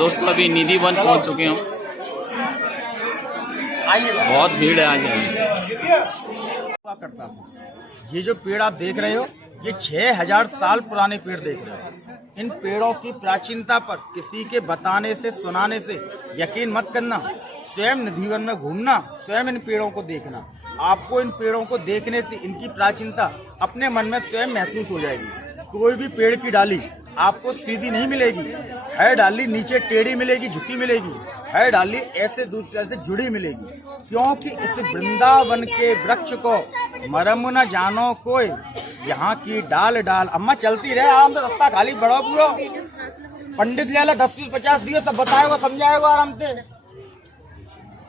दोस्तों अभी निधि वन पहुंच चुके हैं। बहुत भीड़ है आज। करता हूँ। ये जो पेड़ आप देख रहे हो, ये 6000 साल पुराने पेड़ देख रहे हो। इन पेड़ों की प्राचीनता पर किसी के बताने से, सुनाने से यकीन मत करना। स्वयं निधि वन में घूमना, स्वयं इन पेड़ों को देखना। आपको इन पेड़ों को देखने से इनकी प्राचीनता अपने मन में स्वयं महसूस हो जाएगी। कोई भी पेड़ की डाली आपको सीधी नहीं मिलेगी, है डाली नीचे टेढ़ी मिलेगी, झुकी मिलेगी, है डाली ऐसे दूसरे से जुड़ी मिलेगी। क्योंकि इस वृंदावन के वृक्ष को मरम न जानो कोई, यहाँ की डाल डाल। अम्मा चलती रहे, आराम से रास्ता खाली बढ़ो पूरा। पंडित ले 10-20-50 दिए, सब बताएगा समझाएगा आराम से।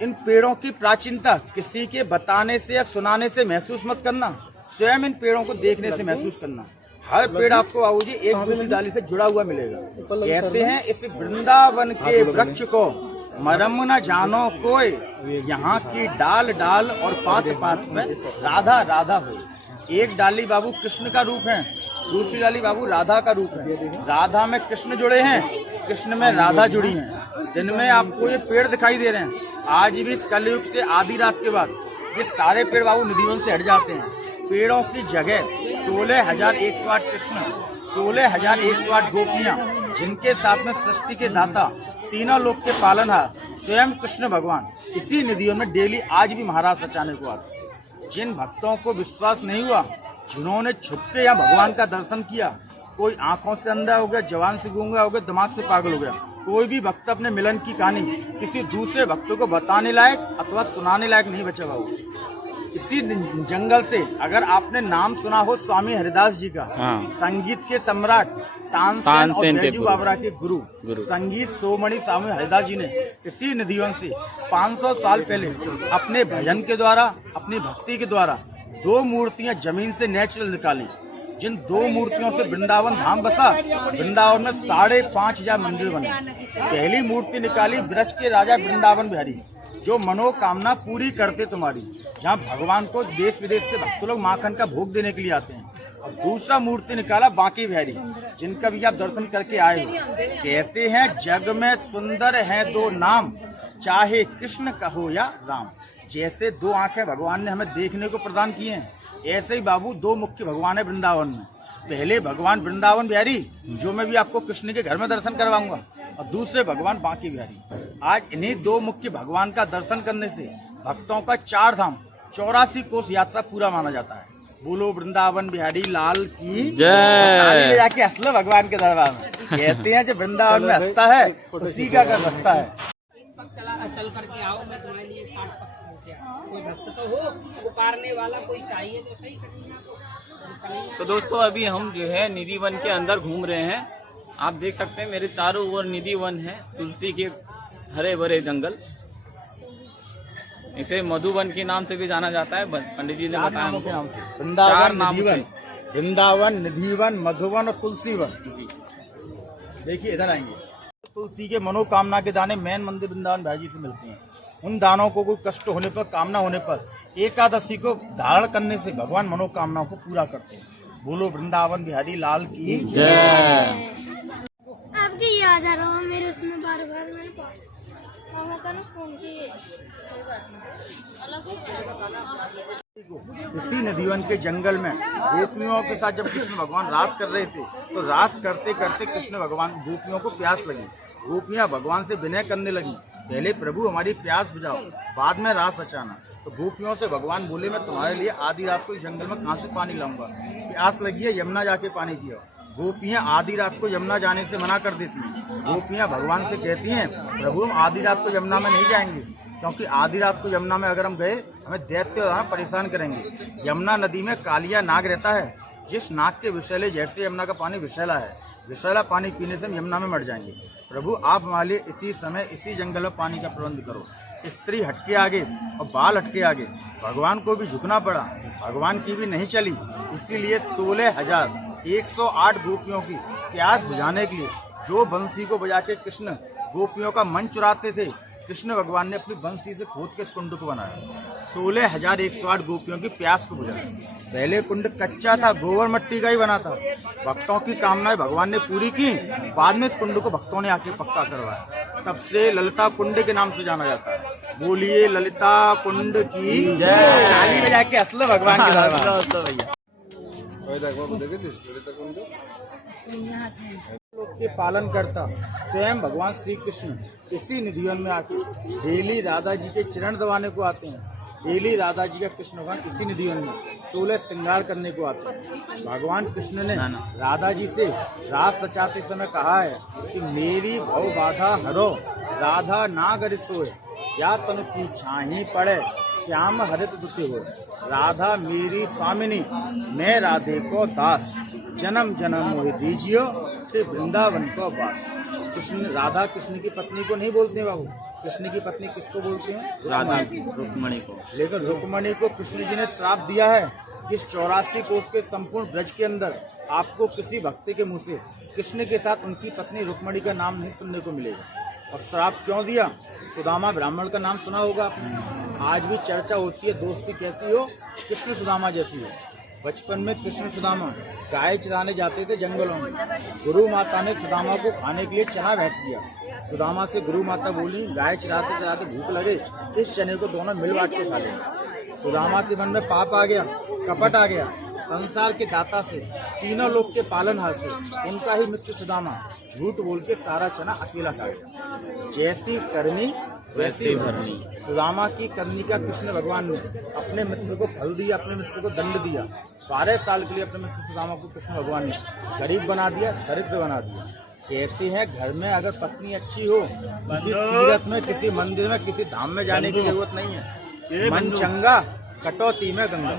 इन पेड़ों की प्राचीनता किसी के बताने से या सुनाने से महसूस मत करना, स्वयं इन पेड़ों को देखने से महसूस करना। हर पेड़ आपको बाबूजी एक दूसरी डाली से जुड़ा हुआ मिलेगा। कहते हैं इस वृंदावन के वृक्ष को मरम न जानो कोई, यहाँ की डाल डाल और पात पात में राधा राधा हो। एक डाली बाबू कृष्ण का रूप है, दूसरी डाली बाबू राधा का रूप है। राधा में कृष्ण जुड़े हैं, कृष्ण में राधा जुड़ी हैं। दिन में आपको ये पेड़ दिखाई दे रहे हैं। आज भी इस कलयुग से आधी रात के बाद ये सारे पेड़ बाबू निधि वन से हट जाते हैं। पेड़ों की जगह 16,108 कृष्ण, 16,108 गोपियां, जिनके साथ में सृष्टि के दाता, तीनों लोक के पालनहार स्वयं कृष्ण भगवान इसी निधियों में डेली आज भी महाराज सचाने को आते। जिन भक्तों को विश्वास नहीं हुआ, जिन्होंने छुप के यहाँ भगवान का दर्शन किया, कोई आंखों से अंधा हो गया, जवान से गूंगा हो गया, दिमाग से पागल हो गया, कोई भी भक्त अपने मिलन की कहानी किसी दूसरे भक्त को बताने लायक अथवा सुनाने लायक नहीं बचा हुआ। इसी जंगल से अगर आपने नाम सुना हो स्वामी हरिदास जी का, संगीत के सम्राट तानसेन और बैजू बावरा के गुरु संगीत सोमणि स्वामी हरिदास जी ने इसी निधि वन से 500 साल पहले अपने भजन के द्वारा, अपनी भक्ति के द्वारा 2 मूर्तियां जमीन से नेचुरल निकाली। जिन 2 मूर्तियों से वृंदावन धाम बसा। वृंदावन में 5,500 मंदिर बने। पहली मूर्ति निकाली ब्रज के राजा वृंदावन बिहारी, जो मनोकामना पूरी करते तुम्हारी, जहाँ भगवान को देश विदेश से भक्त लोग माखन का भोग देने के लिए आते हैं। और दूसरा मूर्ति निकाला बांके बिहारी, जिनका भी आप दर्शन करके आए हो। कहते हैं जग में सुंदर है 2 नाम, चाहे कृष्ण कहो या राम। जैसे 2 आंखें भगवान ने हमें देखने को प्रदान किए हैं, ऐसे ही बाबू 2 मुख्य भगवान है वृंदावन में। पहले भगवान वृंदावन बिहारी, जो मैं भी आपको कृष्ण के घर में दर्शन करवाऊंगा, और दूसरे भगवान बांके बिहारी। आज इन्हीं 2 मुख्य भगवान का दर्शन करने से भक्तों का 4 धाम 84 कोस यात्रा पूरा माना जाता है। बोलो वृंदावन बिहारी लाल की जय। जाके हंसलो भगवान के दरबार में। कहते हैं जो वृंदावन में हंसता है उसी का घर बसता है। चल करके आओ, मैं तुम्हारे लिए 60 पक्ष कोई भक्त तो हो, पुकारने वाला कोई चाहिए तो सही करेंगे। तो दोस्तों अभी हम जो है निधि वन के अंदर घूम रहे हैं। आप देख सकते हैं मेरे चारों ओर निधि वन है, तुलसी के हरे भरे जंगल। इसे मधुवन के नाम से भी जाना जाता है, पंडित जी ने बताया हमको। 4 नाम से, वृंदावन, निधि वन, मधुवन और तुलसी वन। देखिए इधर आएंगे, तुलसी के मनोकामना के दाने मैन मंदिर वृंदावन भाई से मिलते हैं। उन दानों को कोई कष्ट होने पर, कामना होने पर, एकादशी को धारण करने से भगवान मनोकामनाओं को पूरा करते हैं। बोलो वृंदावन बिहारी लाल की जय। आपकी याद आ रहा हो मेरे उसमें बार-बार मेरे पास फोन की। इसी निधिवन के जंगल में गोपियों के साथ जब कृष्ण भगवान रास कर रहे थे, तो रास करते करते कृष्ण भगवान गोपियों को प्यास लगी। गोपियां भगवान से विनय करने लगी, पहले प्रभु हमारी प्यास बुझाओ, बाद में रास रचाना। तो गोपियों से भगवान बोले मैं तुम्हारे लिए आधी रात को इस जंगल में कहाँ से पानी लाऊंगा, प्यास लगी है यमुना जाके पानी पियो। गोपियां आधी रात को यमुना जाने से मना कर देती हैं। गोपियां भगवान से कहती हैं प्रभु हम आधी रात को यमुना में नहीं जाएंगे, क्योंकि आधी रात को यमुना में अगर हम गए हमें दैत्य परेशान करेंगे। यमुना नदी में कालिया नाग रहता है, जिस नाग के विषैले जहर से यमुना का पानी विषैला है, विषैला पानी पीने से हम यमुना में मर जाएंगे। प्रभु आप हमारे लिए इसी समय इसी जंगल में पानी का प्रबंध करो। स्त्री हटके आगे और बाल हटके आगे, भगवान को भी झुकना पड़ा, भगवान की भी नहीं चली। इसीलिए 16,108 गोपियों की प्यास बुझाने के लिए जो बंसी को बजा के कृष्ण गोपियों का मन चुराते थे, कृष्ण भगवान ने अपनी बंसी से खोद के इस कुंड को बनाया। 16,108 गोपियों की प्यास को बुझाया। पहले कुंड कच्चा था, गोबर मिट्टी का ही बना था। भक्तों की कामनाएं भगवान ने पूरी की। बाद में इस कुंड को भक्तों ने आके पक्का करवाया। तब से ललिता कुंड के नाम से जाना जाता है। बोलिए ललिता कुंड की जय। ताली बजा के असलो भगवान के भैया लोक के पालन करता स्वयं भगवान श्री कृष्ण इसी निधिवन में आके डेली राधा जी के चरण दबाने को आते हैं। डेली राधा जी का कृष्ण भगवान इसी निधिवन में 16 श्रृंगार करने को आते हैं। भगवान कृष्ण ने राधा जी से रास सचाते समय कहा है कि मेरी भव बाधा हरो राधा ना गर सोए, या तनु की छाही पड़े श्याम हरित दुति हो। राधा मेरी स्वामिनी मैं राधे को दास, जन्म जन्म मोहि दीजियो से वृंदावन को वास। कृष्ण राधा कृष्ण की पत्नी को नहीं बोलते बाबू, कृष्ण की पत्नी किसको बोलते हैं? राधा रुक्मणी को। लेकिन रुक्मणी को कृष्ण जी ने श्राप दिया है कि इस 84 कोस के संपूर्ण ब्रज के अंदर आपको किसी भक्ति के मुंह से कृष्ण के साथ उनकी पत्नी रुक्मणी का नाम नहीं सुनने को मिलेगा। और श्राप क्यों दिया? सुदामा ब्राह्मण का नाम सुना होगा आपने। आज भी चर्चा होती है दोस्ती कैसी हो, कृष्ण सुदामा जैसी हो। बचपन में कृष्ण सुदामा गाय चराने जाते थे जंगलों में। गुरु माता ने सुदामा को खाने के लिए चना भेंट किया। सुदामा से गुरु माता बोली गाय चराते चराते भूख लगे, इस चने को दोनों मिल बांट के खा लेंगे। सुदामा के मन में पाप आ गया, कपट आ गया। संसार के दाता से, तीनों लोग के पालनहार से उनका ही मित्र सुदामा झूठ बोल के सारा चना अकेला खा गया। जैसी करनी वैसी भरनी। सुदामा की करनी का कृष्ण भगवान ने अपने मित्र को फल दिया, अपने मित्र को दंड दिया। 12 साल के लिए अपने मित्र सुदामा को कृष्ण भगवान ने गरीब बना दिया, दरिद्र बना दिया। कहते हैं घर में अगर पत्नी अच्छी हो, किसी तीर्थ में, किसी मंदिर में, किसी धाम में जाने की जरूरत नहीं है। मन चंगा कटौती में गंगा।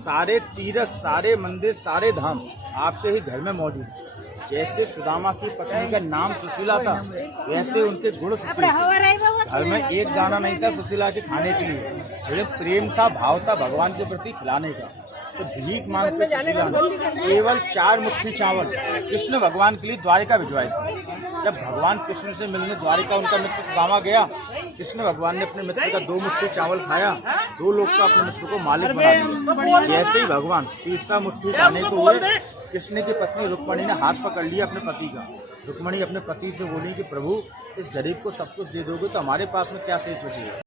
सारे तीर्थ, सारे मंदिर, सारे धाम आपके ही घर में मौजूद। जैसे सुदामा की पत्नी का नाम सुशीला था, वैसे उनके गुण सुशील थे। घर में एक दाना नहीं था सुशीला के खाने के लिए, लेकिन प्रेम था, भाव था भगवान के प्रति खिलाने का। तो भीख मांग के सुशीला ने केवल 4 मुट्ठी चावल कृष्ण भगवान के लिए द्वारिका भिजवाई थी। जब भगवान कृष्ण से मिलने द्वारिका उनका मित्र सुदामा गया, कृष्ण भगवान ने अपने मित्र का 2 मुट्ठी चावल खाया, 2 लोग का अपने मित्र को मालिक बना दिया। जैसे ही भगवान 30 मुट्ठी खाने को हुए, कृष्ण की पत्नी रुक्मणी ने हाथ पकड़ लिया अपने पति का। रुक्मणी अपने पति से बोली कि प्रभु इस गरीब को सब कुछ दे दोगे तो हमारे पास में क्या शेष बचेगा।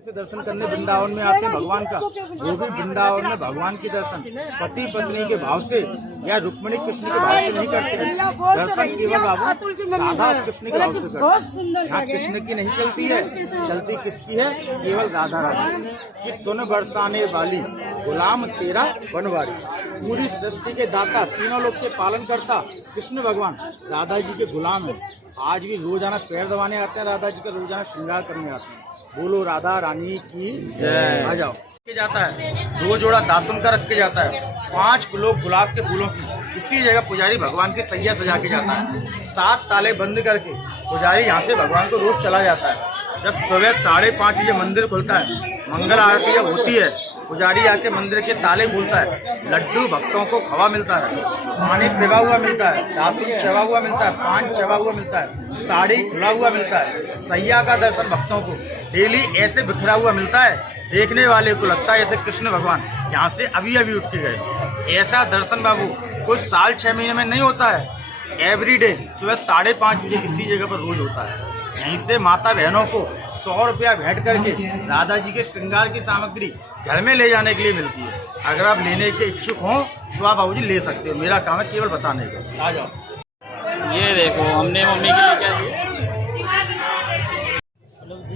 से दर्शन करने वृंदावन में आते हैं भगवान का, वो भी वृंदावन में भगवान की दर्शन पति पत्नी के भाव से या रुक्मणी कृष्ण के भाव से नहीं करते। दर्शन केवल बाबू राधा कृष्ण के भाव से करते हैं। यहाँ कृष्ण की नहीं चलती है, चलती किसकी है? केवल राधा रानी की। सुन बरसाने वाली गुलाम तेरा बनवारी। पूरी सृष्टि के दाता, तीनों लोग के पालन करता कृष्ण भगवान राधा जी के गुलाम है। आज भी रोजाना पैर दबाने आते हैं, राधा जी का रोजाना श्रृंगार करने आते हैं। बोलो राधा रानी की जय। आ जाओ। के जाता है 2 जोड़ा दातुन का रख के जाता है, 5 किलो गुलाब के फूलों की। इसी जगह पुजारी भगवान की सैया सजा के जाता है। 7 ताले बंद करके पुजारी यहाँ से भगवान को रोज चला जाता है। जब सुबह 5:30 बजे मंदिर खुलता है, मंगल आरती जब होती है, पुजारी आके मंदिर के ताले खोलता है। लड्डू भक्तों को खवा मिलता है, पानी पिवा हुआ मिलता है, दातुन चबा हुआ मिलता है, पान चबा हुआ मिलता है, साड़ी खुला हुआ मिलता है। सैया का दर्शन भक्तों को डेली ऐसे बिखरा हुआ मिलता है, देखने वाले को लगता है ऐसे कृष्ण भगवान यहाँ से अभी अभी उठ के गए। ऐसा दर्शन बाबू कुछ साल 6 महीने में नहीं होता है। एवरीडे सुबह 5:30 बजे इसी जगह पर रोज होता है। यहीं से माता बहनों को 100 रुपया भेंट करके राधा जी के श्रृंगार की सामग्री घर में ले जाने के लिए मिलती है। अगर आप लेने के इच्छुक हों तो आप बाबूजी ले सकते हो, मेरा काम है केवल बताने का। आ जाओ। ये देखो हमने मम्मी के लिए क्या लिया।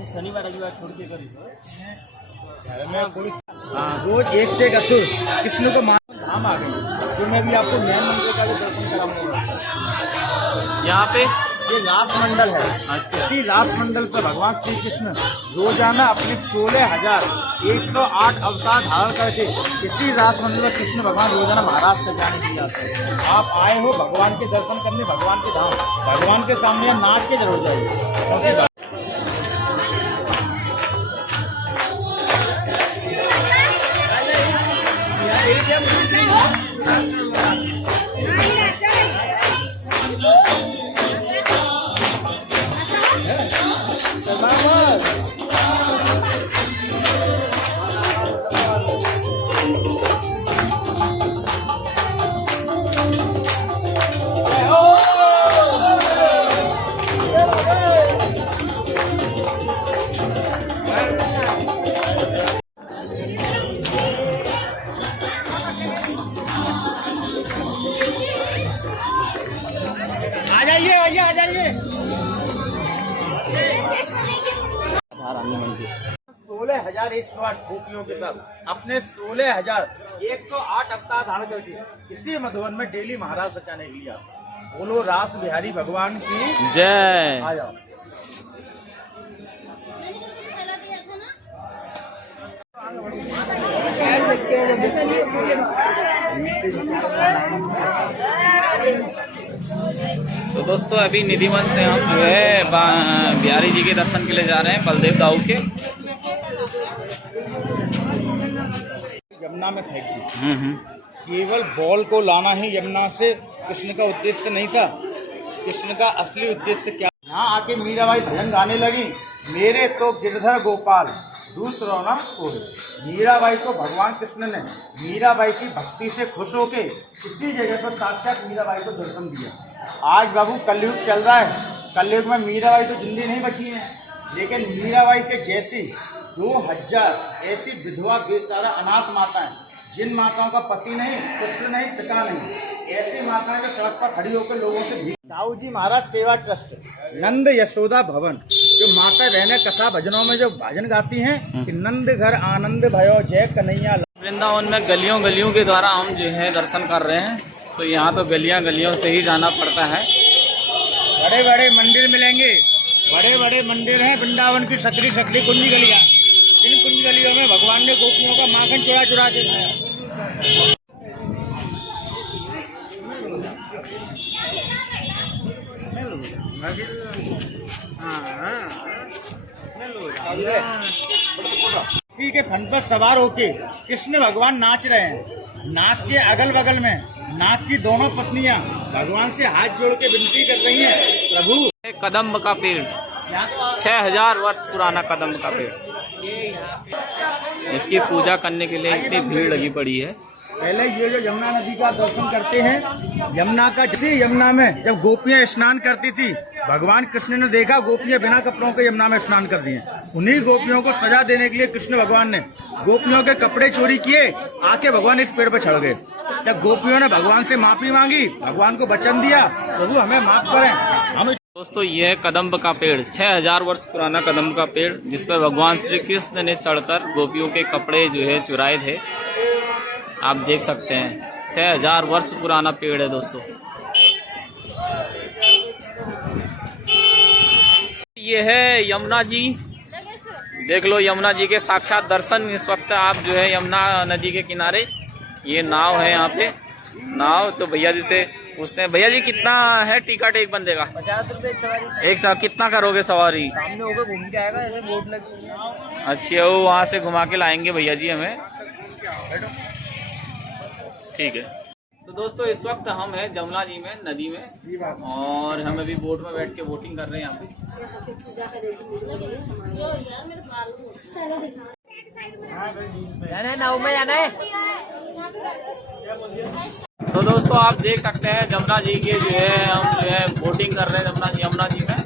शनिवार रविवार छोड़ के करी घर में कोई रोज 1 से 1 असुर कृष्ण को धाम आ गए। तो मैं भी आपको नैन मंदिर का भी दर्शन कराऊंगा। यहाँ पे ये रास मंडल है। इसी रास मंडल पर भगवान श्री कृष्ण रोजाना अपने 16,108 अवतार धारण करके इसी रास मंडल में कृष्ण भगवान रोजाना महाराष्ट्र जाने के लिए आते हैं। आप आए हो भगवान के दर्शन करने, भगवान के धाम, भगवान के सामने नाच के जरूर जाइए। 16,108 गोपियों के साथ अपने 16,108 अवतार धारण करके इसी मधुबन में डेली महाराज सचाने के लिए आते हैं। बोलो रास बिहारी भगवान की जय। आ जाओ। तो दोस्तों अभी निधिवन से हम जो है बिहारी जी के दर्शन के लिए जा रहे हैं, बलदेव दाऊ के। यमुना में फेंक दी। केवल बॉल को लाना ही यमुना से कृष्ण का उद्देश्य नहीं था। कृष्ण का असली उद्देश्य क्या? यहाँ आके मीराबाई भजन गाने लगी, मेरे तो गिरधर गोपाल दूसरों ना कोई। मीराबाई को भगवान कृष्ण ने मीराबाई की भक्ति से खुश होके इसी जगह पर साक्षात मीराबाई को दर्शन दिया। आज बाबू कलयुग चल रहा है, कलयुग में मीराबाई तो जिंदी नहीं बची है, लेकिन मीराबाई के जैसी 2000 ऐसी विधवा बेचारा अनाथ माताएं, जिन माताओं का पति नहीं, पुत्र नहीं, पिता नहीं, ऐसी माताएं जो सड़क पर खड़ी होकर लोगों से भीख। दाऊ जी महाराज सेवा ट्रस्ट, नंद यशोदा भवन, जो माता बहनें कथा भजनों में जो भजन गाती हैं कि नंद घर आनंद भयो जय कन्हैया। वृंदावन में गलियों गलियों के द्वारा हम जो है दर्शन कर रहे हैं, तो यहाँ तो गलियाँ गलियों से ही जाना पड़ता है। बड़े बड़े मंदिर मिलेंगे, बड़े बड़े मंदिर हैं वृंदावन की, सकली सकली कुंज गलियाँ। इन कुंज गलियों में भगवान ने गोपियों का माखन चुरा चुरा के खाया। इसी के फन पर सवार होके कृष्ण भगवान नाच रहे हैं। नाच के अगल बगल में नाच की दोनों पत्नियां भगवान से हाथ जोड़ के विनती कर रही हैं, प्रभु। कदम्ब का पेड़, 6000 वर्ष पुराना कदम्ब का पेड़, इसकी पूजा करने के लिए इतनी भीड़ लगी पड़ी है। पहले ये जो यमुना नदी का दर्शन करते हैं, यमुना में जब गोपियां स्नान करती थी, भगवान कृष्ण ने देखा गोपियां बिना कपड़ों के यमुना में स्नान कर दिए। उन्हीं गोपियों को सजा देने के लिए कृष्ण भगवान ने गोपियों के कपड़े चोरी किए, आके भगवान इस पेड़ पर चढ़ गए। जब गोपियों ने भगवान से माफी मांगी, भगवान को वचन दिया, प्रभु हमें माफ करें। हम दोस्तों ये है कदम्ब का पेड़, 6000 वर्ष पुराना कदम्ब का पेड़, जिसपे भगवान श्री कृष्ण ने चढ़कर गोपियों के कपड़े जो है चुराए थे। आप देख सकते हैं 6000 वर्ष पुराना पेड़ है दोस्तों। ये है यमुना जी, देख लो यमुना जी के साक्षात दर्शन। इस वक्त आप जो है यमुना नदी के किनारे, ये नाव है यहाँ पे नाव। तो भैया जी से पूछते हैं, भैया जी कितना है टिकट एक बंदे का? 50 रुपए एक सवारी। एक साथ कितना करोगे सवारी? सामने होकर घूम के आएगा, ऐसे बोट लगी है। अच्छा, वो वहाँ से घुमा के लाएंगे भैया जी हमें। ठीक है। तो दोस्तों इस वक्त हम हैं जमुना जी में, नदी में, और हम अभी बोट में बैठ के बोटिंग कर रहे हैं यहाँ पे। नाव में जाना है। तो दोस्तों आप देख सकते हैं जमुना जी के जो है हम जो है बोटिंग कर रहे हैं यमुना जी में।